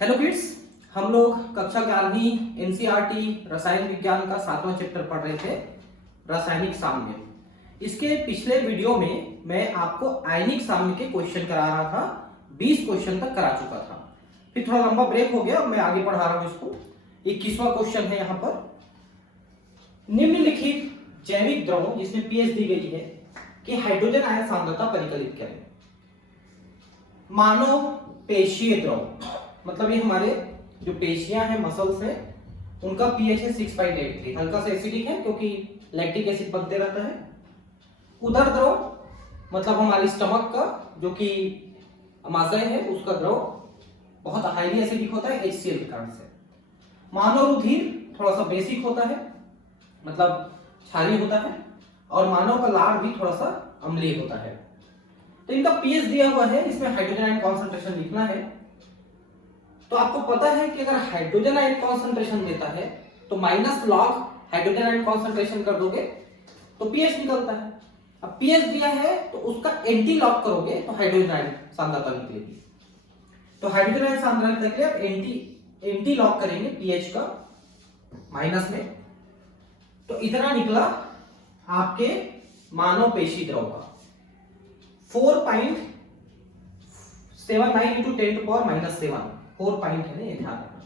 Hello kids, हम लोग कक्षा 11वीं एनसीईआरटी रसायन विज्ञान का 7वां चैप्टर पढ़ रहे थे, रासायनिक साम्य। इसके पिछले वीडियो में मैं आपको आयनिक साम्य के क्वेश्चन करा रहा था। 20 क्वेश्चन तक करा चुका था, फिर थोड़ा लंबा ब्रेक हो गया, मैं आगे पढ़ा रहा हूं इसको। 21वां क्वेश्चन है यहाँ पर, निम्नलिखित जैविक द्रवों जिसमें पीएच दी गई है कि हाइड्रोजन आयन सांद्रता परिकलित करें। मानव पेशीय द्रव, मतलब ये हमारे जो पेशियां हैं, मसल्स है, उनका पीएच है 6.83, हल्का सा एसिडिक है क्योंकि लैक्टिक एसिड बनते रहता है। उदर द्रव मतलब हमारी स्टमक का जो कि अमाशय है उसका द्रव बहुत हाईली एसिडिक होता है HCl के कारण से। मानव रुधिर थोड़ा सा बेसिक होता है, मतलब क्षारीय होता है, और मानव का लार भी थोड़ा सा अम्लीय होता है। तो इनका पीएच दिया हुआ है, इसमें हाइड्रोजन आयन कॉन्सेंट्रेशन लिखना है। तो आपको पता है कि अगर हाइड्रोजन आयन कॉन्सेंट्रेशन देता है तो minus log hydrogen ion concentration कर दोगे तो पीएच निकलता है। अब पीएच दिया है तो उसका एंटी लॉग करोगे तो हाइड्रोजन आयन सांद्रता निकलेगी। तो हाइड्रोजन आयन सांद्रता के लिए आप एंटी लॉग करेंगे पीएच का माइनस में, तो इतना निकला आपके मानव पेशी द्रव का 4.79 into 10⁻⁻7। 4 पॉइंट है ना, ये ध्यान रखना।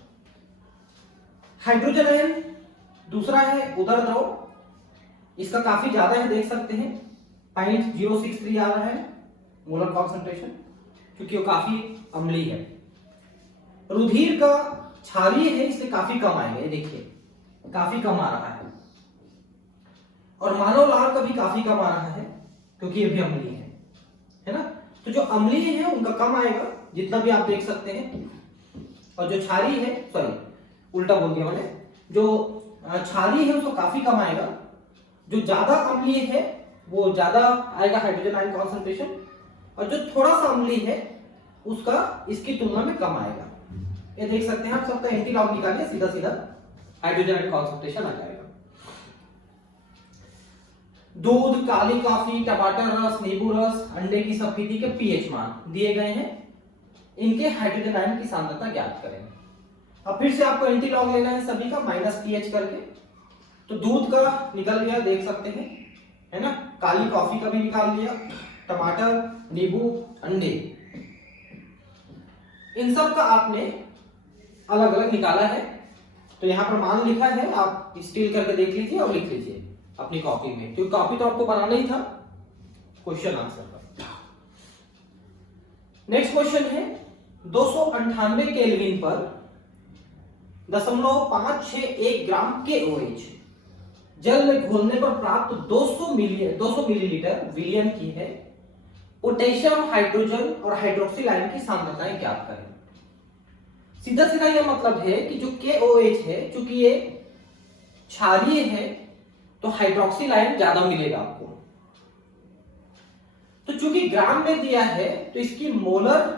हाइड्रोजन आयन दूसरा है उदर द्रव, इसका काफी ज्यादा है, देख सकते हैं 0.063 आ रहा है मोलर कॉन्सेंट्रेशन, क्योंकि वो काफी अम्लीय है। रुधिर का क्षारीय है इसलिए काफी कम आएगा, ये देखिए काफी कम आ रहा है। और मानव लार का भी काफी कम आ रहा है क्योंकि ये भी अम्लीय है ना। तो जो अम्लीय है उनका कम आएगा, जितना भी आप देख सकते हैं। और जो क्षारीय है, सॉरी उल्टा बोल दिया मैंने, जो क्षारीय है उसको काफी कम आएगा। जो ज्यादा अम्लीय है वो ज्यादा आएगा हाइड्रोजन आयन कॉन्सेंट्रेशन, और जो थोड़ा सा अम्लीय है उसका इसकी तुलना में कम आएगा। ये देख सकते हैं आप, सबका एंटी लॉग निकालिए, सीधा सीधा हाइड्रोजन आयन कॉन्सेंट्रेशन आ जाएगा। दूध, काली कॉफी, टमाटर रस, नींबू रस, अंडे की सफेदी के पीएच मान दिए गए हैं, इनके हाइड्रोजन आयन की सांद्रता ज्ञात करें। अब फिर से आपको एंटी लॉग लेना है सभी का माइनस पीएच करके। तो दूध का निकल गया, देख सकते हैं, है ना। काली कॉफी का भी निकाल लिया, टमाटर, नींबू, अंडे, इन सब का आपने अलग अलग निकाला है। तो यहां पर मान लिखा है, आप स्टील करके देख लीजिए और लिख लीजिए अपनी कॉपी में, क्योंकि कॉपी तो आपको बनाना ही था क्वेश्चन आंसर का। नेक्स्ट क्वेश्चन है 298 केल्विन पर 0.561 ग्राम KOH जल में घोलने पर प्राप्त 200 मिलीलीटर विलयन की है पोटेशियम हाइड्रोजन और हाइड्रोक्सिल आयन की सांद्रताएं ज्ञात करें। सीधा सीधा यह मतलब है कि जो KOH है, चूंकि ये क्षारीय है तो हाइड्रोक्सिल आयन ज्यादा मिलेगा आपको। तो चूंकि ग्राम में दिया है तो इसकी मोलर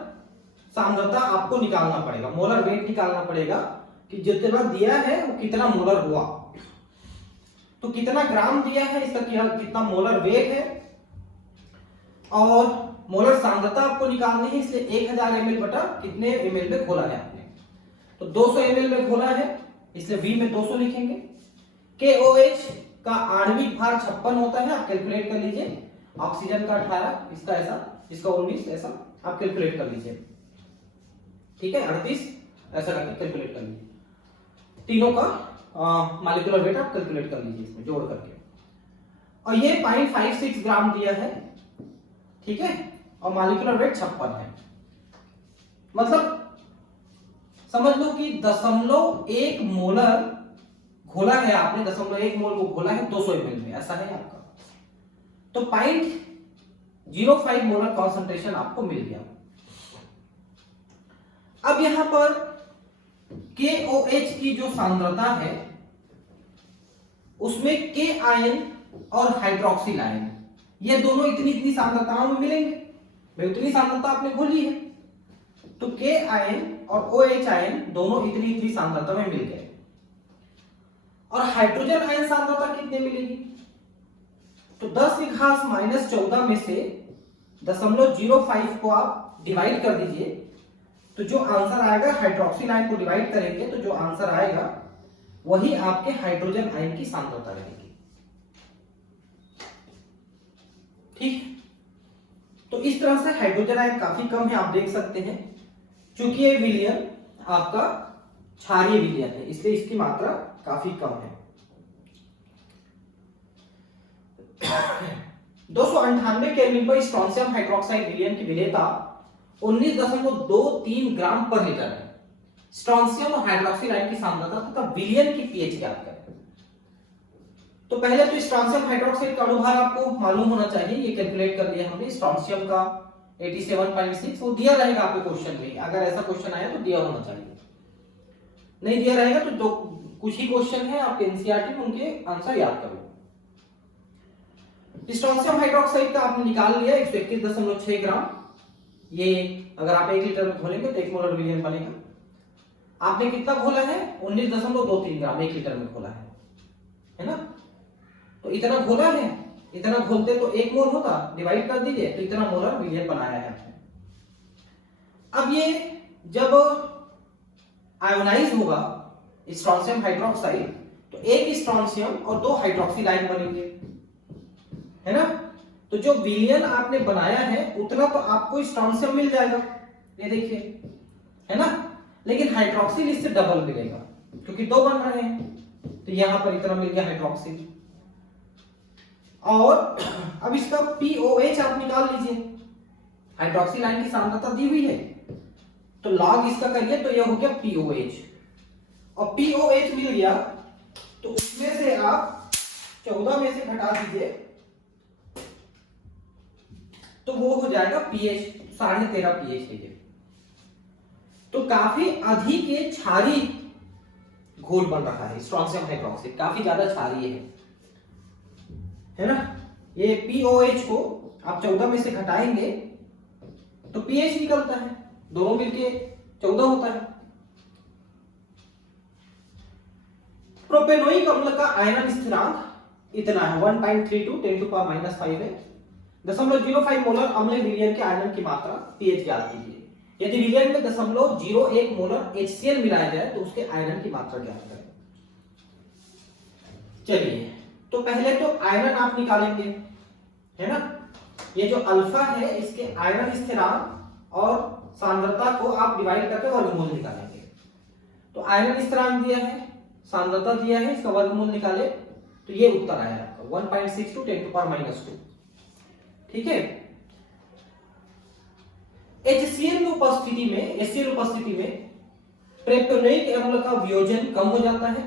सांद्रता आपको निकालना पड़ेगा, मोलर वेट निकालना पड़ेगा कि जितना दिया है वो कितना मोलर हुआ। तो कितना ग्राम दिया है, इसका कितना मोलर वेट है, और मोलर सांद्रता आपको निकालनी है, इसलिए 1000 ml बटा कितने ml में घोला है आपने। तो 200 ml में घोला है इसलिए V में 200 लिखेंगे। KOH का आणविक भार 56 होता है, आप कैलकुलेट कर लीजिए। ऑक्सीजन का 18, इसका ऐसा, इसका 19, ऐसा आप कैलकुलेट कर लीजिए, ठीक है, 38 ऐसा करके कैलकुलेट कर लीजिए। तीनों का मॉलिक्यूलर वेट आप कैलकुलेट कर लीजिए इसमें जोड़ करके। और ये 0.56 ग्राम दिया है, ठीक है, और मॉलिक्यूलर वेट 56 है। मतलब समझ लो कि 0.1 मोलर घोला है आपने, 0.1 मोल को घोला है 200 ml में, ऐसा है आपका। तो 0.05 मोलर कॉन्सेंट्रेशन आपको मिल गया। अब यहां पर KOH की जो सांद्रता है उसमें K आयन और हाइड्रोक्सिल आयन, ये दोनों इतनी इतनी सांद्रताओं में मिलेंगे। भाई उतनी सांद्रता आपने घोली है तो K आयन और OH आयन दोनों इतनी इतनी सांद्रता में मिल गए। और हाइड्रोजन आयन सांद्रता कितने मिलेगी, तो 10 की घात -14 में से 0.05 को आप डिवाइड कर दीजिए तो जो आंसर आएगा हाइड्रोक्सिल आयन को डिवाइड करेंगे तो जो आंसर आएगा वही आपके हाइड्रोजन आयन की सांद्रता रहेगी। ठीक, तो इस तरह से हाइड्रोजन आयन काफी कम है, आप देख सकते हैं। चूंकि ये विलयन आपका क्षारीय विलयन है इसलिए इसकी मात्रा काफी कम है। 298 केल्विन पर स्ट्रोंशियम हाइड्रोक्साइड विलयन की विलेयता 19.23 ग्राम पर लीटर है। स्ट्रोंशियम और हाइड्रोक्सिल आयन की सांद्रता तथा विलयन की पीएच ज्ञात करें। तो पहले तो स्ट्रोंशियम हाइड्रोक्साइड का अणुभार आपको मालूम होना चाहिए, ये कैलकुलेट कर लिया हमने। स्ट्रोंशियम का 87.6 वो दिया रहेगा आपके क्वेश्चन में, अगर ऐसा क्वेश्चन आया तो दिया होना चाहिए। नहीं दिया रहेगा तो कुछ ही क्वेश्चन है आपके एनसीईआरटी में, उनके आंसर याद करो। स्ट्रोंशियम हाइड्रोक्साइड का आपने निकाल लिया 121.6 ग्राम। ये अगर आप 1 लीटर में घोलेंगे तो 1 मोलर विलयन बनेगा। आपने कितना घोला है? 19.23 ग्राम 1 लीटर में घोला है ना? तो इतना घोला है, इतना घोलते तो 1 मोल होता, डिवाइड कर दीजिए तो इतना मोलर विलयन बनाया है आपने। अब ये जब आयोनाइज होगा स्ट्रोंशियम हाइड्रोक्साइड तो एक स्ट्रोंशियम और 2 हाइड्रोक्सिल आयन बनेंगे, है ना? तो जो विलयन आपने बनाया है उतना तो आपको स्ट्रोंशियम मिल जाएगा, ये देखिए, है ना? लेकिन हाइड्रोक्सिल इससे डबल मिलेगा क्योंकि 2 बन रहे हैं, तो यहां पर इतना मिल गया हाइड्रोक्सिल। और अब इसका POH आप निकाल लीजिए, हाइड्रोक्सिल आयन की सांद्रता दी हुई है तो लॉग इसका करिए तो यह हो गया POH। और POH मिल गया तो उसमें से आप 14 में से घटा दीजिए तो वो हो जाएगा pH 13.5 pH लीजिए। तो काफी अधिक ये क्षारीय घोल बन रहा है स्ट्रोंशियम हाइड्रोक्साइड, काफी ज्यादा क्षारीय है ना? ये POH को आप 14 में से घटाएंगे तो pH निकलता है, दोनों मिलके 14 होता है। प्रोपेनोइक अम्ल का आयनन स्थिरांक इतना है 1.32 10⁻⁵ है। 0.05 मोलर अम्ल विलयन के आयनन की मात्रा pH ज्ञात कीजिए। यदि विलयन में 0.01 मोलर HCl मिलाया जाए तो उसके आयनन की मात्रा ज्ञात करें। चलिए, तो पहले तो आयनन आप निकालेंगे, है ना? ये जो अल्फा है इसके आयनन स्थिरांक और सांद्रता को आप डिवाइड करके वर्गमूल निकालेंगे। तो आयनन स्थिरांक दिया है, सांद्रता दिया है, इसका वर्गमूल निकाले तो ये उत्तर आया आपका 1.62 10⁻²। ठीक है? HCl उपस्थिति में प्रोपेनोइक अम्ल का वियोजन कम हो जाता है।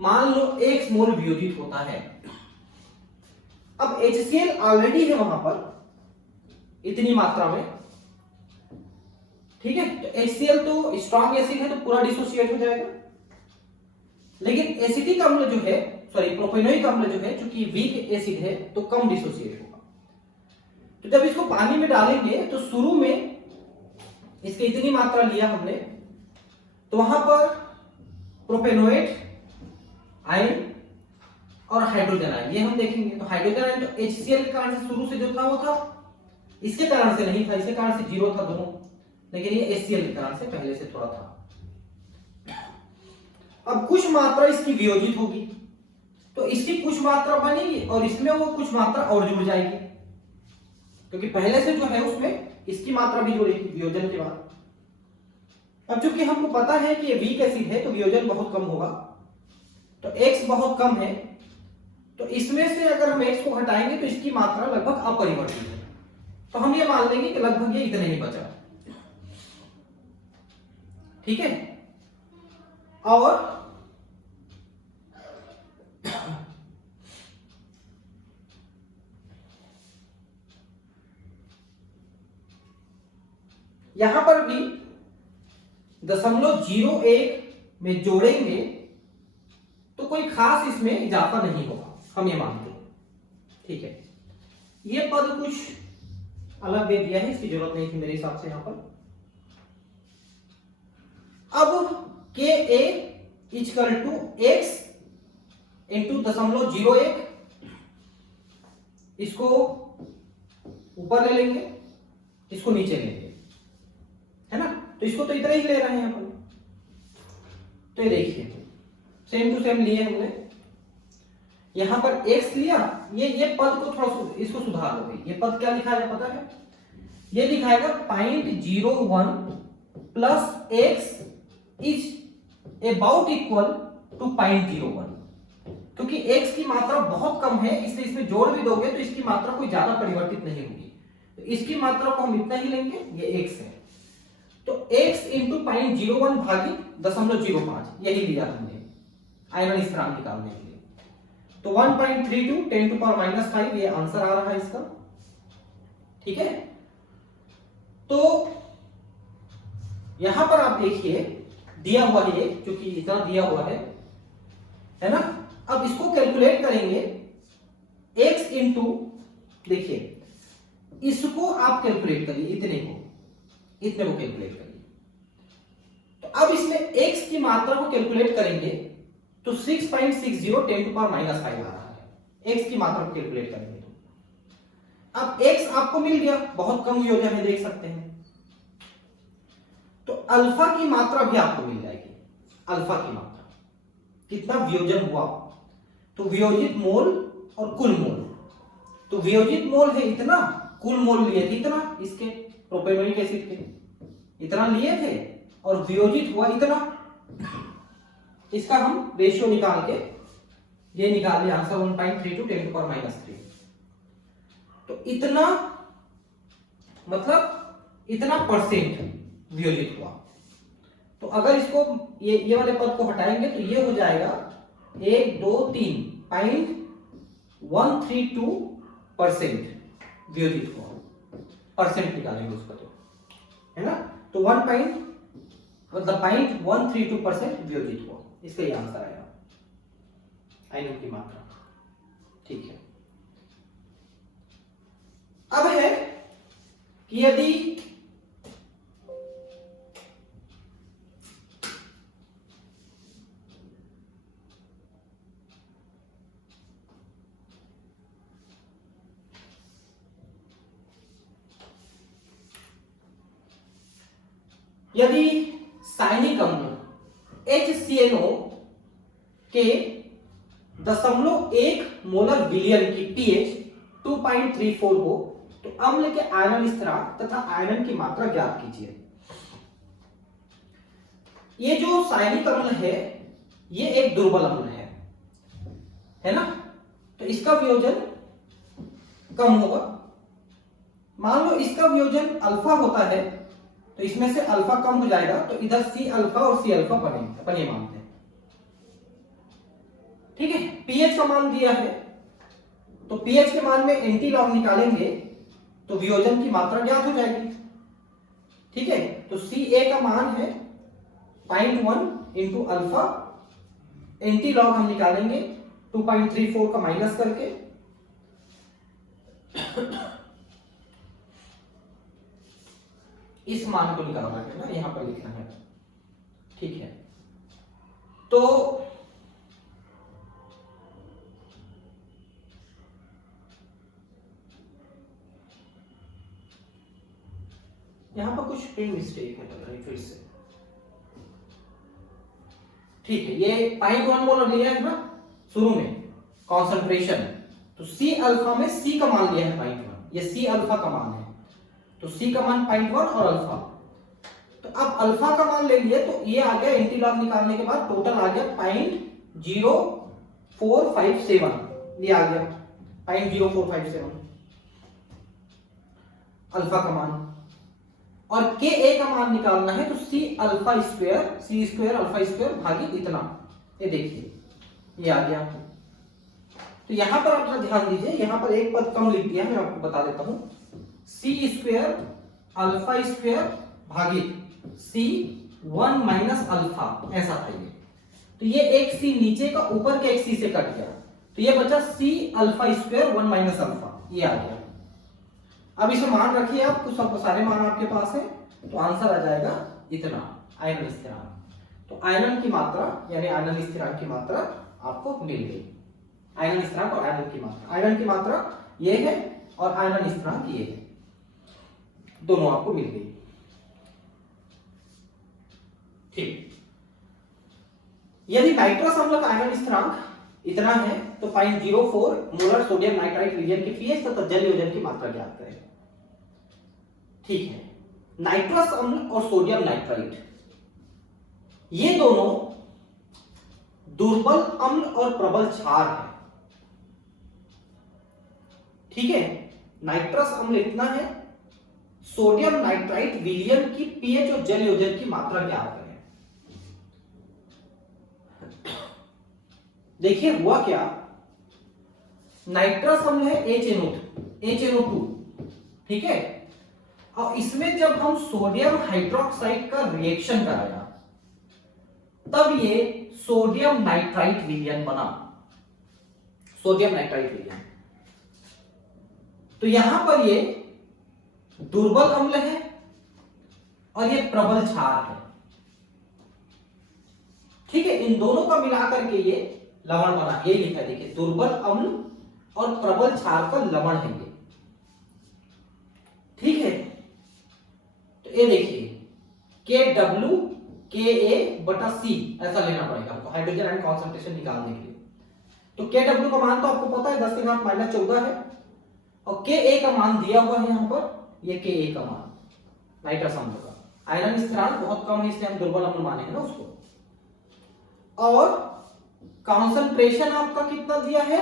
मान लो 1 मोल वियोजित होता है। अब HCl ऑलरेडी है वहां पर इतनी मात्रा में, ठीक है? तो HCl तो स्ट्रॉन्ग एसिड है तो पूरा डिसोसिएट हो जाएगा, लेकिन एसिटिक अम्ल जो है, सॉरी प्रोपेनोइक अम्ल जो है, चूंकि वीक एसिड है तो कम डिसोसिएट होगा। तो जब इसको पानी में डालेंगे तो शुरू में इसकी इतनी मात्रा लिया हमने तो वहां पर प्रोपेनोएट आयन और हाइड्रोजन आयन ये हम देखेंगे। तो हाइड्रोजन आयन तो HCl के कारण से शुरू से जो था वो था, इसके कारण से नहीं था, इसके कारण से 0 था दोनों, लेकिन ये HCl के कारण से पहले से थोड़ा था। अब कुछ मात्रा इसकी वियोजित होगी तो इसकी कुछ मात्रा बनेगी और इसमें वो कुछ मात्रा और जुड़ जाएगी, क्योंकि पहले से जो है उसमें इसकी मात्रा भी जुड़ेगी वियोजन के बाद। अब चूंकि हमको पता है कि ये वीक एसिड है तो वियोजन बहुत कम होगा, तो X बहुत कम है, तो इसमें से अगर हम X को हटाएंगे तो इसकी मात्रा लगभग अपरिवर्तित है, तो हम ये मान लेंगे कि लगभग ये इतने ही बचा। ठीक है? और यहां पर भी 0.01 में जोड़ेंगे तो कोई खास इसमें इजाफा नहीं होगा, हम ये मानते हैं। ठीक है? ये पद कुछ अलग दे दिया है, इसकी जरूरत नहीं थी मेरे हिसाब से यहां पर। अब Ka equal to X into 0.01, इसको ऊपर ले लेंगे, इसको नीचे लेंगे, है ना? तो इसको तो इतना ही ले रहे हैं अपन। तो ये देखिए सेम टू सेम लिए हमने, यहां पर x लिया, ये पद को थोड़ा इसको सुधार दो भाई। ये पद क्या लिखाएगा पता है? ये लिखाएगा 0.01 plus x is about equal to 0.01। क्योंकि x की मात्रा बहुत कम है इसलिए इसमें जोड़ भी दोगे तो इसकी मात्रा कोई ज्यादा परिवर्तित नहीं होगी, तो इसकी मात्रा को हम इतना ही लेंगे, ये x है। तो x इंटू 0.01 भागित 0.05 यही लिया हमने आयरन स्थिरांक निकालने के लिए। तो 1.32 10 टू पावर -5 ये आंसर आ रहा है इसका। ठीक है, तो यहां पर आप देखिए दिया हुआ है जो कि इतना दिया हुआ है ना। अब इसको कैलकुलेट करेंगे x इंटू, देखिए इसको आप कैलकुलेट करिए, इतने को कैलकुलेट करिए। तो अब इसमें x की मात्रा को कैलकुलेट करेंगे तो 6.60 10 टू पावर -5 आ रहा है। x की मात्रा को कैलकुलेट करेंगे तो अब x आपको मिल गया, बहुत कम वियोजन है, देख सकते हैं। तो अल्फा की मात्रा भी आपको मिल जाएगी। अल्फा की मात्रा कितना वियोजन हुआ, तो वियोजित मोल और कुल मोल। तो वियोजित मोल है इतना, कुल मोल लिए थे इतना, इसके प्रोपेनोइक एसिड के इतना लिए थे, और वियोजित हुआ इतना। इसका हम रेशियो निकाल के ये निकाल लिया आंसर 1.32 10 टू पावर -3। तो इतना मतलब इतना परसेंट वियोजित हुआ। तो अगर इसको ये वाले पद को हटाएंगे तो ये हो जाएगा 123.132% वियोजित हुआ। परसेंट निकालेंगे उसका तो, है ना। तो 0.132% वियोजित हुआ, इसका ये आंसर आएगा आयनों की मात्रा। ठीक है, अब है कि यदि साइनिक अम्ल HCNO के 0.1 मोलर विलियन की pH 2.34 हो तो अम्ल के आयरन स्थिरांक तथा आयरन की मात्रा ज्ञात कीजिए। ये जो साइनिक अम्ल है ये एक दुर्बल अम्ल है ना। तो इसका वियोजन कम होगा। मान लो इसका वियोजन अल्फा होता है तो इसमें से अल्फा कम हो जाएगा, तो इधर सी अल्फा और सी अल्फा बने मानते हैं। ठीक है, पीएच का मान दिया है तो पीएच के मान में एंटी लॉग निकालेंगे तो वियोजन की मात्रा ज्ञात हो जाएगी। ठीक है, तो Ca का मान है 0.1 इंटू अल्फा, एंटी लॉग हम निकालेंगे 2.34 का माइनस करके, इस मान को निकालना है ना, यहां पर लिखना है। ठीक है, तो यहां पर कुछ प्रिंट मिस्टेक है लग रही है फिर से। ठीक है, ये 0.1 मोलर लिया है ना शुरू में कॉन्सेंट्रेशन, तो सी अल्फा में सी का मान लिया है 0.1, ये सी अल्फा का मान है, तो सी का मान 0.1 और अल्फा। तो अब अल्फा का मान ले लिए तो ये आ गया, एंटी लॉग निकालने के बाद टोटल आ गया 0.0457, ये आ गया 0.0457 अल्फा का मान। और के ए का मान निकालना है तो सी अल्फा स्क्वायर, सी स्क्वायर अल्फा स्क्वायर भागित इतना, ये देखिए ये आ गया। तो यहां पर आप ध्यान दीजिए, यहां पर एक पद कम लिख दिया, मैं आपको बता देता हूं, सी स्क्वायर अल्फा स्क्वायर भागित सी 1 माइनस अल्फा, ऐसा था ये। तो ये एक सी नीचे का ऊपर के एक सी से कट गया, तो ये बचा C alpha square 1 minus alpha, ये आ गया। अब इसे मान रखिए आप, तो सब सारे मान आपके पास है, तो आंसर आ जाएगा इतना आयरन स्थिरांक। तो आयरन की मात्रा यानी आयरन स्थिरांक की मात्रा आपको मिल गई। आयरन स्थिरांक और आयरन की मात्रा, आयरन की मात्रा ये है और आयरन स्थिरांक ये है, दोनों आपको मिल गई। ठीक, यदि नाइट्रस अम्ल का आयनन स्थिरांक इतना है तो 0.04 मोलर सोडियम नाइट्राइट विलयन के पीएच तथा जल योजन की मात्रा ज्ञात करें। ठीक है, नाइट्रस अम्ल और सोडियम नाइट्राइट ये दोनों दुर्बल अम्ल और प्रबल क्षार है। ठीक है, नाइट्रस अम्ल इतना है, सोडियम नाइट्राइट विलयन की पीएच और जल योजन की मात्रा ज्ञात करें। देखिए हुआ क्या, नाइट्रस अम्ल है HNO2, ठीक है, और इसमें जब हम सोडियम हाइड्रोक्साइड का रिएक्शन कराया तब ये सोडियम नाइट्राइट विलयन बना, सोडियम नाइट्राइट विलयन। तो यहां पर ये दुर्बल अम्ल है और ये प्रबल क्षार है। ठीक है, इन दोनों का मिलाकर के ये लवण बना, ये लिखा है, देखिए दुर्बल अम्ल और प्रबल क्षार का लवण है ये। ठीक है, तो ये देखिए KW KA/C ऐसा लेना पड़ेगा आपको हाइड्रोजन आयन कॉन्सेंट्रेशन निकालने के लिए। तो KW का मान तो आपको पता है 10⁻⁻14 है और Ka का मान दिया हुआ है यहां पर, ये Ka का मान नाइट्रस अम्ल का आयनन स्थिरांक बहुत कम है इसलिए हम दुर्बल अम्ल माने हैं ना उसको। और कॉन्सेंट्रेशन आपका कितना दिया है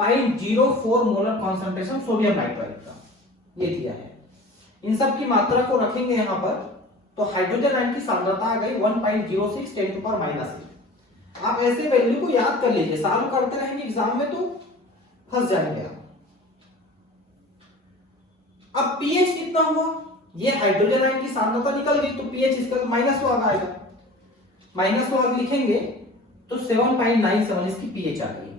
0.04 मोलर कॉन्सेंट्रेशन सोडियम नाइट्राइट का ये दिया है। इन सब की मात्रा को रखेंगे यहां पर तो हाइड्रोजन आयन की सांद्रता आ गई 1.06 10⁻⁻8। आप ऐसे वैल्यू को याद कर लीजिए, सॉल्व करते रहेंगे एग्जाम में तो फंस जाएंगे आप। अब पीएच कितना हुआ, ये हाइड्रोजन आयन की सांद्रता निकल गई तो पीएच इसका माइनस लॉग आएगा, माइनस लॉग लिखेंगे तो 7.97 इसकी पीएच आ गई।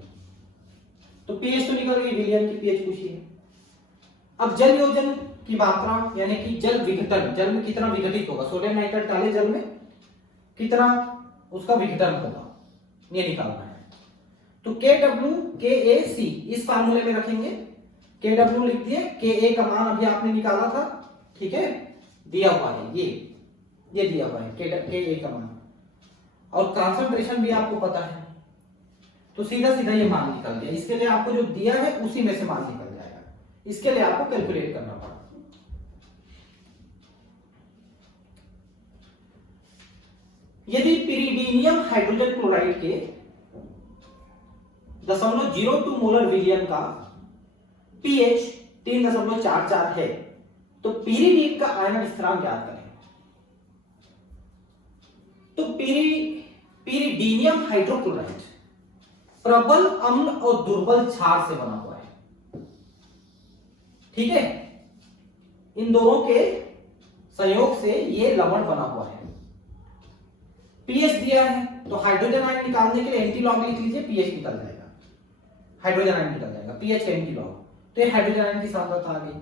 तो पीएच तो निकल गई, विलयन की पीएच पूछी है। अब जल योजन की मात्रा यानी कि जल विघटन, जल में कितना विघटित होगा, सोडियम नाइट्राइट डाले जल में कितना उसका विघटन होगा ये निकालना है। तो KW KAC इस फार्मूले में रखेंगे, KW लिख दिए, Ka का मान अभी आपने निकाला था, ठीक है, दिया हुआ है ये दिया हुआ है Ka का मान, और कंसंट्रेशन भी आपको पता है तो सीधा सीधा ये मान निकल गया। इसके लिए आपको जो दिया है उसी में से मान निकल जाएगा, इसके लिए आपको कैलकुलेट करना पड़ा। यदि पिरिडीनियम हाइड्रोजन क्लोराइड के 0.02 मोलर विलयन का पीएच 3.44 है तो पिरिडीन का आयनन स्थिरांक ज्ञात करें। तो पिरिडीनियम हाइड्रोक्लोराइड प्रबल अम्ल और दुर्बल क्षार से बना हुआ है। ठीक है, इन दोनों के संयोग से ये लवण बना हुआ है। पीएच दिया है तो हाइड्रोजन आयन निकालने के लिए एंटी लॉग लिख लीजिए, पीएच निकल जाएगा, हाइड्रोजन आयन निकल जाएगा, पीएच का एंटी लॉग। तो ये हाइड्रोजन आयन की सांद्रता आ गई,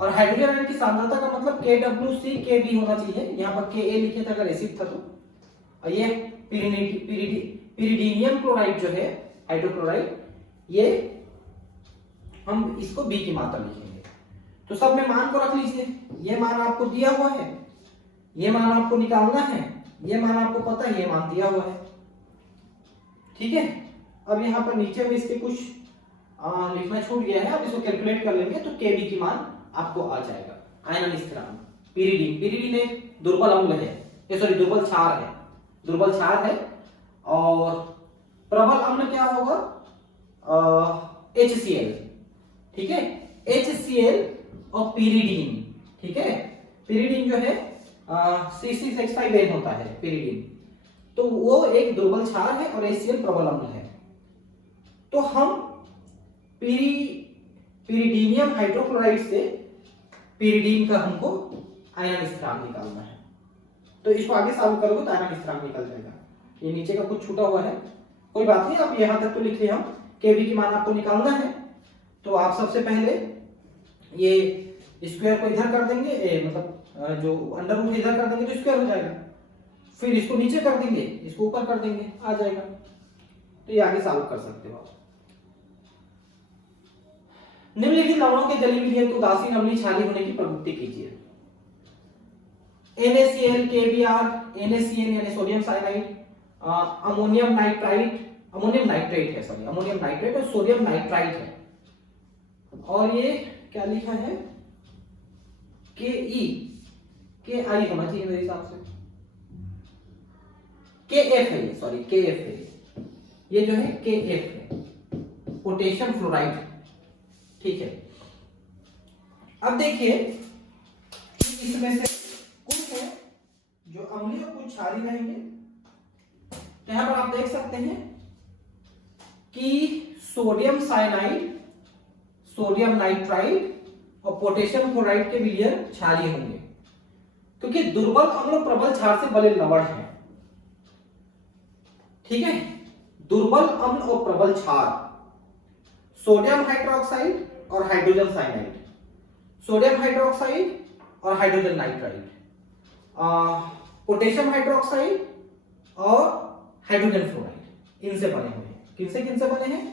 और हाइड्रोजन आयन की सांद्रता का मतलब KWC KB होना चाहिए, यहां पर Ka लिखे थे अगर एसिड था तो। और ये पिरिडीनियम क्लोराइड जो है हाइड्रोक्लोराइड, ये हम इसको B की मात्रा लिखेंगे। तो सब में मान को रख लीजिए, ये मान आपको दिया हुआ है, ये मान आपको निकालना है, ये मान आपको पता है, ये मान दिया हुआ है। ठीक है, अब यहां पर नीचे में इसके कुछ लिखना छूट गया है, अब इसको कैलकुलेट कर लेंगे तो Kb की मान आपको आ जाएगा। आयनन स्थिरांक पिरिडीन एक दुर्बल अम्ल है, सॉरी दुर्बल क्षार है, और प्रबल अम्ल क्या होगा HCl। ठीक है, HCl और पिरिडीन, ठीक है, पिरिडीन जो है C6H5N होता है पिरिडीन, तो वो एक दुर्बल क्षार है और HCl प्रबल अम्ल है। तो हम पिरिडीनियम हाइड्रोक्लोराइड से पिरिडीन का हमको आयनन स्थिरांक निकालना है, तो इसको आगे सॉल्व करोगे तो आयनन स्थिरांक निकल जाएगा। ये नीचे का कुछ छूटा हुआ है, कोई बात नहीं, आप यहां तक तो लिख लिया। हम Kb की मान आपको निकालना है तो आप सबसे पहले ये स्क्वायर को इधर कर देंगे, मतलब जो अंडर रूट इधर कर देंगे तो स्क्वायर हो जाएगा, फिर इसको नीचे कर देंगे, इसको ऊपर कर देंगे, आ जाएगा। तो ये आगे सॉल्व कर सकते हो आप। निम्नलिखित लवणों के जलीय विलयन को उदासीन अम्लीय क्षारीय होने की प्रवृत्ति कीजिए। NaCl, KBr, NaCN यानी sodium cyanide, ammonium nitrite, ammonium nitrate है, सॉरी अमोनियम नाइट्रेट और सोडियम नाइट्राइट है। और ये क्या लिखा है, KI होना चाहिए मेरे हिसाब से, KF है ये, सॉरी KF है ये जो है KF है, पोटेशियम फ्लोराइड। ठीक है, अब देखिए इसमें से कुछ है जो अम्लीय और कुछ क्षारीय रहेंगे। तो यहां पर आप देख सकते हैं कि सोडियम साइनाइड, सोडियम नाइट्राइड और पोटेशियम क्लोराइड के विलयन क्षारीय होंगे, क्योंकि दुर्बल अम्ल प्रबल क्षार से बने लवण हैं। ठीक है, दुर्बल अम्ल और प्रबल क्षार, सोडियम हाइड्रोक्साइड और हाइड्रोजन साइनाइड, सोडियम हाइड्रोक्साइड और हाइड्रोजन नाइट्राइड, पोटेशियम हाइड्रोक्साइड और हाइड्रोजन फ्लोराइड, इनसे बने हुए हैं। किनसे बने हैं?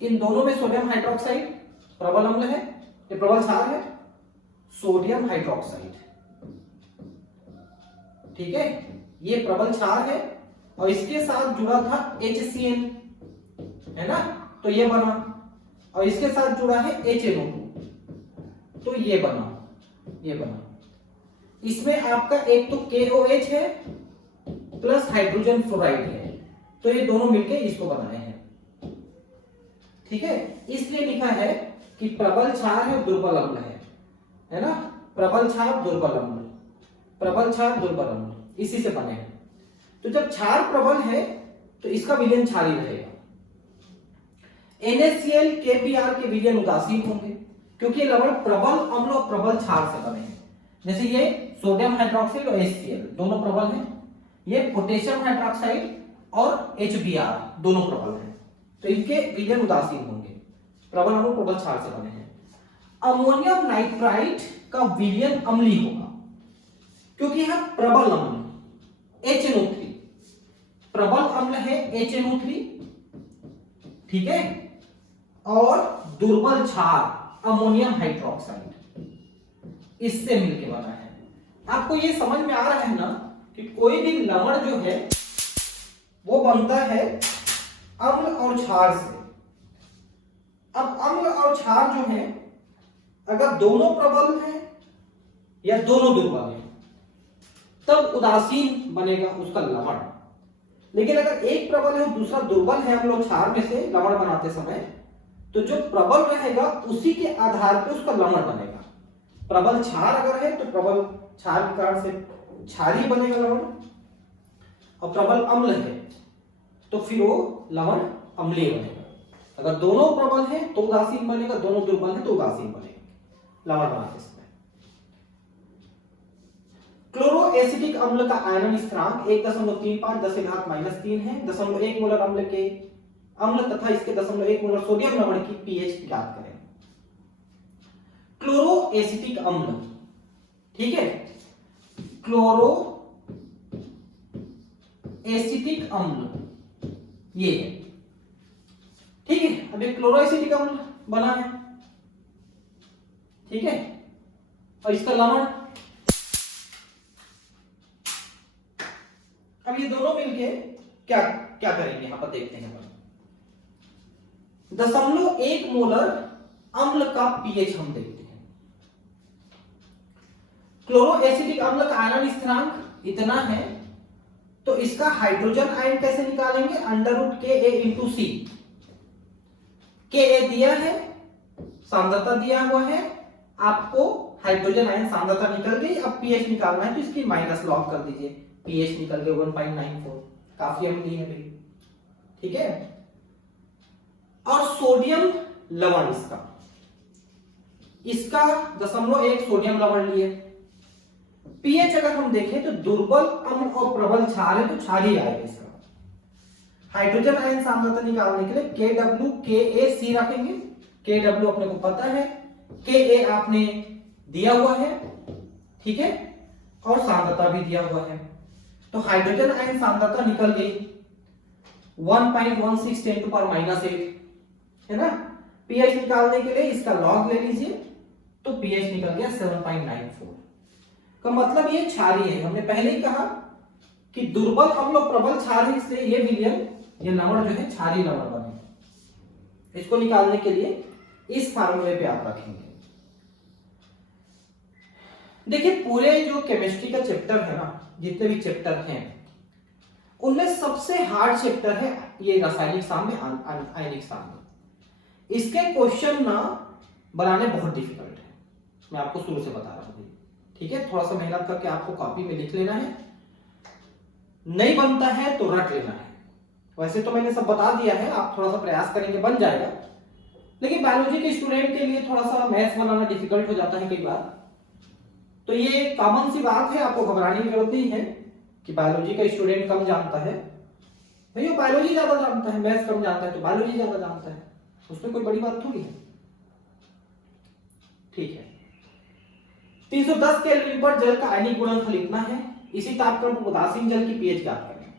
इन दोनों में सोडियम हाइड्रोक्साइड प्रबल अम्ल है, ये प्रबल क्षार है, सोडियम हाइड्रोक्साइड। ठीक है, ये प्रबल क्षार है और इसके साथ जुड़ा था HCN, है ना, तो ये बना, और इसके साथ जुड़ा है HNO2, तो ये बना। इसमें आपका एक तो KOH है प्लस हाइड्रोजन फ्लोराइड है, तो ये दोनों मिलके इसको बनाए हैं। ठीक है, इसलिए लिखा है कि प्रबल क्षार है, दुर्बल अम्ल है ना, प्रबल क्षार दुर्बल अम्ल, प्रबल क्षार दुर्बल अम्ल, इसी से बने हैं। तो जब क्षार प्रबल है तो इसका विलयन क्षारीय रहेगा। NaCl, KBr के विलयन उदासीन होंगे, क्योंकि ये लवण प्रबल अम्ल और प्रबल क्षार से बने हैं। जैसे ये सोडियम हाइड्रोक्साइड और HCl दोनों प्रबल हैं, ये पोटेशियम हाइड्रोक्साइड और HBr दोनों प्रबल हैं, तो इनके विलयन उदासीन होंगे, प्रबल अम्ल प्रबल क्षार से बने हैं। अमोनियम नाइट्राइट का विलयन अम्लीय होगा, क्योंकि यह प्रबल अम्ल HNO3, प्रबल अम्ल है HNO3, ठीक है, और दुर्बल क्षार अमोनियम हाइड्रोक्साइड, इससे मिलके बना है। आपको ये समझ में आ रहा है ना कि कोई भी लवण जो है वो बनता है अम्ल और क्षार से। अब अम्ल और क्षार जो है, अगर दोनों प्रबल हैं या दोनों दुर्बल हैं, तब उदासीन बनेगा उसका लवण। लेकिन अगर एक प्रबल है और दूसरा दुर्बल है अम्ल और क्षार में से लवण बनाते समय, तो जो प्रबल रहेगा उसी के आधार पे उसका लवण बनेगा। प्रबल क्षार अगर है तो प्रबल क्षार के कारण से क्षारीय बनेगा लवण, और प्रबल अम्ल है तो फिर वो लवण अम्लीय बनेगा। अगर दोनों प्रबल है तो उदासीन बनेगा, दोनों दुर्बल है तो उदासीन बनेगा लवण बनाते समय। क्लोरोएसिटिक अम्ल का आयनन स्थिरांक 1.35 10⁻³ है। 0.1 मोलर अम्ल के अम्ल तथा इसके 0.1 मोलर सोडियम लवण की पीएच ज्ञात करें। क्लोरोएसिटिक अम्ल, ठीक है, क्लोरो एसिटिक अम्ल ये है, ठीक है। अब एक क्लोरोएसिटिक अम्ल बना है, ठीक है, और इसका लवण, अब ये दोनों मिलके क्या क्या करेंगे यहां पर देखते हैं। 0.1 मोलर अम्ल का पीएच हम देखते हैं। क्लोरोएसिटिक अम्ल का आयनन स्थिरांक इतना है, तो इसका हाइड्रोजन आयन कैसे निकालेंगे? √Ka/C। Ka दिया है, सांद्रता दिया हुआ है, आपको हाइड्रोजन आयन सांद्रता निकल गई। अब पीएच निकालना है तो इसकी माइनस लॉग कर दीजिए, पीएच निकल गया 1.94, काफी अम्लीय है भाई, ठीक है। और सोडियम लवण इसका 0.1 सोडियम लवण लिए। पीएच अगर हम देखें तो दुर्बल अम्ल और प्रबल क्षार है तो क्षारीय आएगा इसका। हाइड्रोजन आयन सांद्रता निकालने के लिए KWKaC रखेंगे। KW अपने को पता है, Ka आपने दिया हुआ है, ठीक है, और सांद्रता भी दिया हुआ है। तो हाइड्रोजन आयन सांद्रता निकल गई 1.16 10⁻⁻8, है ना। पीएच निकालने के लिए इसका लॉग ले लीजिए, तो पीएच निकल गया 7.94। का मतलब ये क्षारीय है। हमने पहले ही कहा कि दुर्बल अम्ल और प्रबल क्षार है, इसलिए ये विलयन, ये लवण जो है क्षारीय लवण बने। इसको निकालने के लिए इस फार्मूले पे आप रखेंगे। देखिए पूरे जो केमिस्ट्री का चैप्टर है ना, जितने भी चैप्टर हैं उनमें सबसे हार्ड चैप्टर है ये रासायनिक साम्य, आयनिक साम्य। इसके क्वेश्चन ना बनाने बहुत डिफिकल्ट है, मैं आपको शुरू से बता रहा हूं। ठीक है, थोड़ा सा मेहनत करके आपको कॉपी में लिख लेना है, नहीं बनता है तो रट लेना है। वैसे तो मैंने सब बता दिया है, आप थोड़ा सा प्रयास करेंगे बन जाएगा, लेकिन बायोलॉजी के स्टूडेंट के लिए थोड़ा सा मैथ्स बनाना डिफिकल्ट हो जाता है कई बार। तो ये कॉमन सी बात है, आपको घबराने की जरूरत नहीं है कि बायोलॉजी का स्टूडेंट कम जानता है। भैया बायोलॉजी ज्यादा जानता है, मैथ्स कम जानता है तो बायोलॉजी ज्यादा जानता है, उसमें कोई बड़ी बात थोड़ी है। ठीक है, 310 केल्विन पर जल का आयनिक गुणनफल इतना है। इसी तापक्रम पर उदासीन जल की पीएच ज्ञात करें।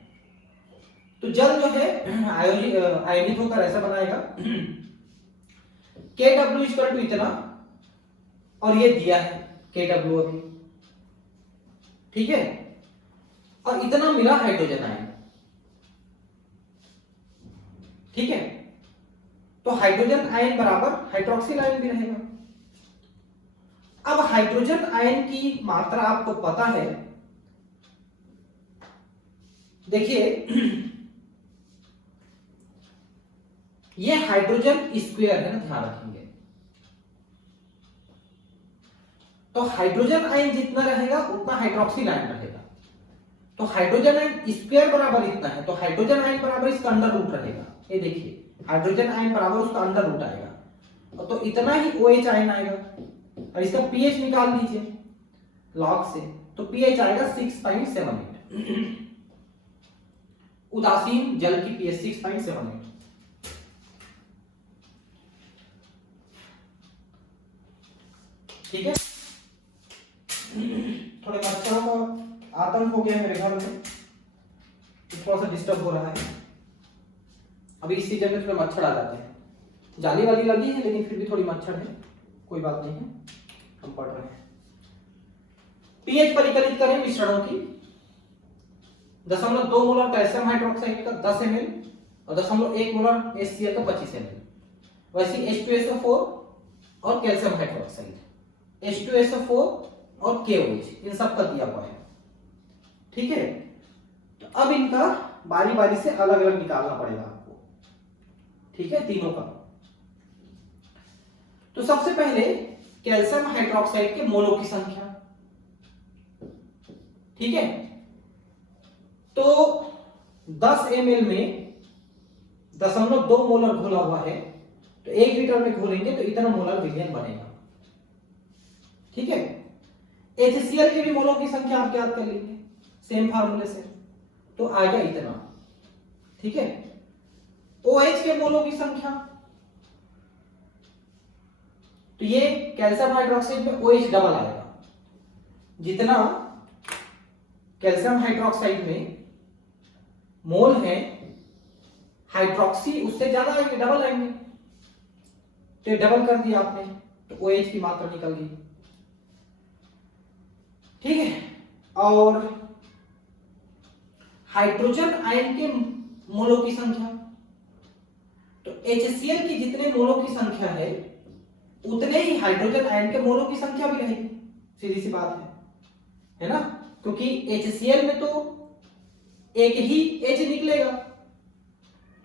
तो जल जो है आयनिक होकर ऐसा बनाएगा KW इक्वल टू इतना, और ये दिया है KW अभी, ठीक है, और इतना मिला हाइड्रोजन आयन। ठीक है, तो हाइड्रोजन आयन बराबर हाइड्रोक्सिल आयन भी रहेगा। अब हाइड्रोजन आयन की मात्रा आपको पता है, देखिए ये हाइड्रोजन स्क्वायर है ना, ध्यान रखेंगे। तो हाइड्रोजन आयन जितना रहेगा उतना हाइड्रोक्सिल आयन रहेगा। तो हाइड्रोजन आयन स्क्वायर बराबर इतना है, तो हाइड्रोजन आयन बराबर इसका अंडर रूट रहेगा। ये देखिए हाइड्रोजन आयन बराबर उसका अंडर रूट आएगा, तो इतना ही OH आयन आएगा। और इसका पीएच निकाल लीजिए लॉग से, तो पीएच आएगा 6.78। उदासीन जल की पीएच 6.78। ठीक है, थोड़े मच्छरों का आतंक हो गया मेरे घर में, तो थोड़ा सा डिस्टर्ब हो रहा है। अभी इस सीजन में थोड़े मच्छर आ जाते हैं, जाली वाली लगी है लेकिन फिर भी थोड़ी मच्छर है, कोई बात नहीं है, हम पढ़ रहे हैं। पीएच परिकलित करें मिश्रणों की। 0.2 मोलर कैल्शियम हाइड्रोक्साइड का 10 ml और 0.1 मोलर HCl का 25 ml। वैसे H2SO4 और कैल्शियम हाइड्रोक्साइड, H2SO4 और KOH, इन सब का दिया हुआ है। ठीक है, तो अब इनका बारी बारी से अलग अलग निकालना पड़ेगा आपको। ठीक है, तीनों का। तो सबसे पहले कैल्शियम हाइड्रोक्साइड के मोलों की संख्या। ठीक है, तो 10 ml में 0.2 मोलर घोला हुआ है, तो 1 लीटर में घोलेंगे तो इतना मोलर विलयन बनेगा। ठीक है, HCl के भी मोलों की संख्या आप याद कर लेंगे सेम फार्मूले से, तो आएगा इतना। ठीक है, OH के मोलों की संख्या, तो ये कैल्शियम हाइड्रोक्साइड में OH डबल आएगा। जितना कैल्शियम हाइड्रोक्साइड में मोल है हाइड्रोक्सी उससे ज्यादा आएंगे, डबल आएंगे, तो ये डबल कर दिया आपने, तो OH की मात्रा निकल गई। ठीक है, और हाइड्रोजन आयन के मोलों की संख्या, तो HCl की जितने मोलों की संख्या है उतने ही हाइड्रोजन आयन के मोलों की संख्या भी रहेगी। सीधी सी बात है ना, क्योंकि HCl में तो एक ही H निकलेगा,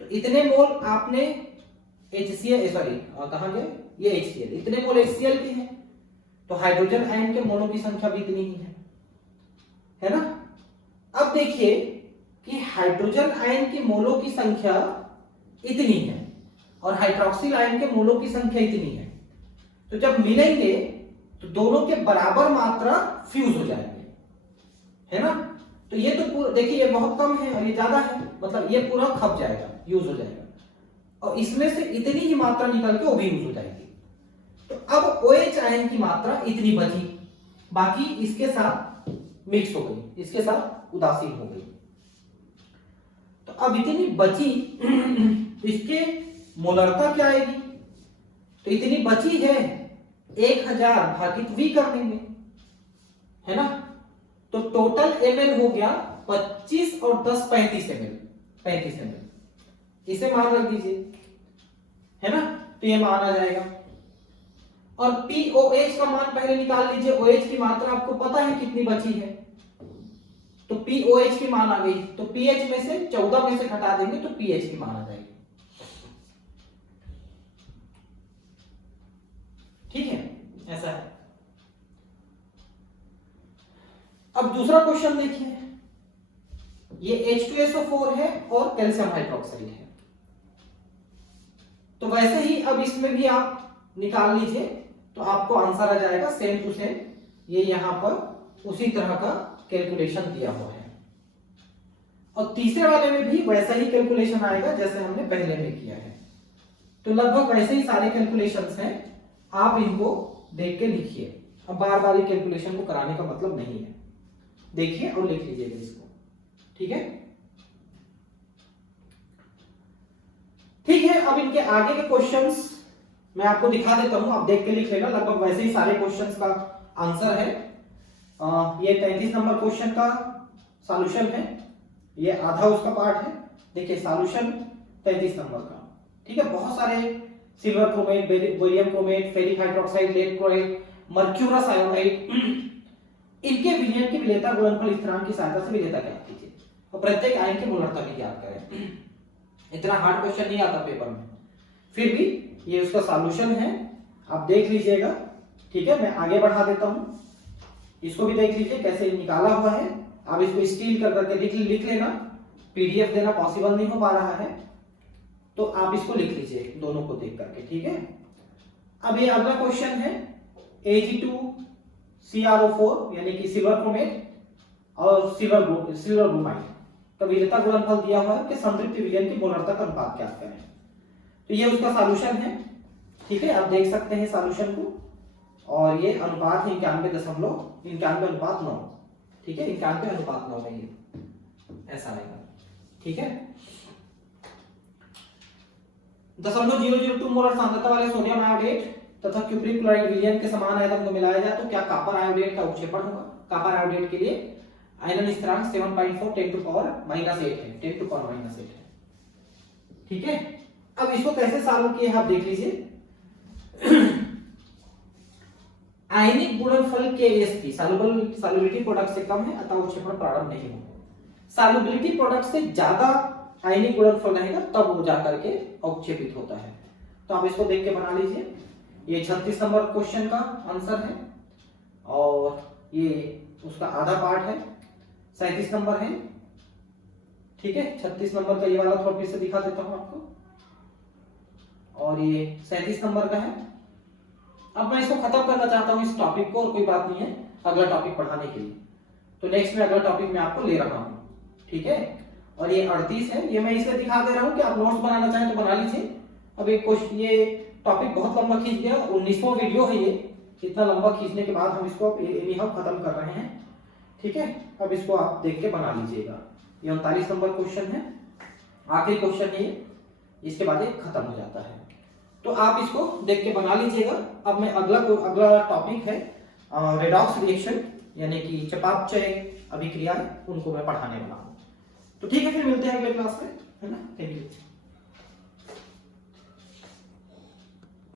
तो इतने मोल आपने HCl, सॉरी कहां गए, ये HCl, इतने मोल HCl के हैं, तो हाइड्रोजन आयन के मोलों की संख्या भी इतनी ही है ना। अब देखिए कि हाइड्रोजन आयन की मोलों की संख्या इतनी है और हाइड्रोक्सिल आयन के मोलों की संख्या इतनी है, तो जब मिलेंगे तो दोनों के बराबर मात्रा फ्यूज हो जाएंगे, है ना। तो ये तो पूरा देखिए, ये बहुत कम है और ये ज्यादा है, मतलब ये पूरा खप जाएगा, यूज हो जाएगा, और इसमें से इतनी ही मात्रा निकल के वो भी यूज हो जाएगी। तो अब OH आयन की मात्रा इतनी बची, बाकी इसके साथ मिक्स हो गई, इसके साथ उदासीन हो गई। तो अब इतनी बची तो इसके मोलरता क्या आएगी, तो इतनी बची है 1000 भागित V कर देंगे, है ना, तो टोटल ml हो गया 25 और 10 35 ml, 35 ml इसे मान रख दीजिए, है ना। तो ये मान आ जाएगा। और POH का मान पहले निकाल लीजिए, OH की मात्रा आपको पता है कितनी बची है, तो POH की मान आ गई, तो pH में से 14 में से घटा देंगे तो pH की मान आ जाएगी। ठीक है, ऐसा है। अब दूसरा क्वेश्चन देखिए, ये H2SO4 है और कैल्शियम हाइड्रोक्साइड है। तो वैसे ही अब इसमें भी आप निकाल लीजिए, तो आपको आंसर आ जाएगा सेम टू सेम, ये यहां पर उसी तरह का कैलकुलेशन दिया हुआ है। और तीसरे वाले में भी वैसा ही कैलकुलेशन आएगा जैसे हमने पहले में किया है। तो लगभग वैसे ही सारे कैलकुलेशंस हैं, आप इनको देख के लिखिए। अब बार बार कैलकुलेशन को कराने का मतलब नहीं है, देखिए और लिख लीजिएगा इसको। ठीक है, ठीक है। अब इनके आगे के क्वेश्चंस मैं आपको दिखा देता हूं, आप देख के लिख लेना। लगभग वैसे ही सारे क्वेश्चंस का आंसर है। ये 33 नंबर क्वेश्चन का सॉल्यूशन है, ये आधा उसका पार्ट है। देखिए सॉल्यूशन 33 नंबर का, ठीक है। बहुत सारे silver chromate, barium chromate, ferric hydroxide, lead chloride, mercurous iodide, इनके विलयन की विलेयता गुणनफल स्थिरांक की सहायता से विलेयता ज्ञात कीजिए और प्रत्येक आयन की मोलरता भी ज्ञात करें। इतना हार्ड क्वेश्चन नहीं आता पेपर में, फिर भी ये उसका सॉल्यूशन है, आप देख लीजिएगा। ठीक है, मैं आगे बढ़ा देता हूं, इसको भी देख लीजिए कैसे निकाला हुआ है। आप इसको स्टील कर करके लिख लेना, पीडीएफ देना पॉसिबल नहीं हो पा रहा है तो आप इसको लिख लीजिए दोनों को देख करके। ठीक है, अब ये अगला क्वेश्चन है Ag2CrO4 यानी कि सिल्वर क्रोमेट और सिल्वर ब्रोमाइड का विलेयता गुणनफल दिया हुआ है कि संतृप्त विलयन की मोलरता का अनुपात ज्ञात करें। तो ये उसका सॉल्यूशन है। ठीक है, आप देख सकते हैं सॉल्यूशन को, और ये अनुपात है 91.9। ठीक है, 91.9 में ये ऐसा आएगा। ठीक है, 0.002 मोलर सांद्रता वाले सोडियम आयोडेट तथा क्यूप्रिक क्लोराइड विलयन के समान आयतन को मिलाया जाए तो क्या कॉपर आयोडेट का उत्क्षेपण होगा। कॉपर आयोडेट के लिए आयनन स्थिरांक 7.4 10 टू पावर -8 है, 10 टू पावर -8 है। ठीक है, अब इसको कैसे सॉल्व किए आप देख लीजिए। आयनिक गुणनफल Ks सॉल्युबिलिटी प्रोडक्ट से कम है अतः उत्क्षेपण प्रारंभ नहीं होगा। सॉल्युबिलिटी प्रोडक्ट से ज्यादा आयनिक गुणनफल रहेगा तब वो जाकर के अवक्षेपित होता है। तो आप इसको देख के बना लीजिए। ये 36 नंबर क्वेश्चन का आंसर है और ये उसका आधा पार्ट है। 37 नंबर है। ठीक है, 36 नंबर का ये वाला थोड़ा फिर से दिखा देता हूं आपको, और ये 37 नंबर का है। अब मैं इसको खत्म करना चाहता हूं इस टॉपिक को, और कोई बात नहीं है अगला टॉपिक पढ़ाने के लिए। तो नेक्स्ट में अगला टॉपिक मैं आपको ले रहा हूं। ठीक है, और ये 38 है, ये मैं इसलिए दिखा दे रहा हूं कि आप नोट्स बनाना चाहें तो बना लीजिए। अब ये टॉपिक बहुत लंबा खींच गया, 19वां वीडियो है ये। इतना लंबा खींचने के बाद हम इसको खत्म कर रहे हैं। ठीक है, अब इसको आप देख के बना लीजिएगा। ये 39 नंबर क्वेश्चन है, आखिरी क्वेश्चन है ये, इसके बाद ये खत्म हो जाता है। तो आप इसको देख के बना लीजिएगा। अब मैं अगला टॉपिक है रेडॉक्स रिएक्शन यानी कि चयापचय अभिक्रिया, उनको मैं पढ़ाने वाला हूं। तो ठीक है, फिर मिलते हैं अगले क्लास में, है ना। Thank you.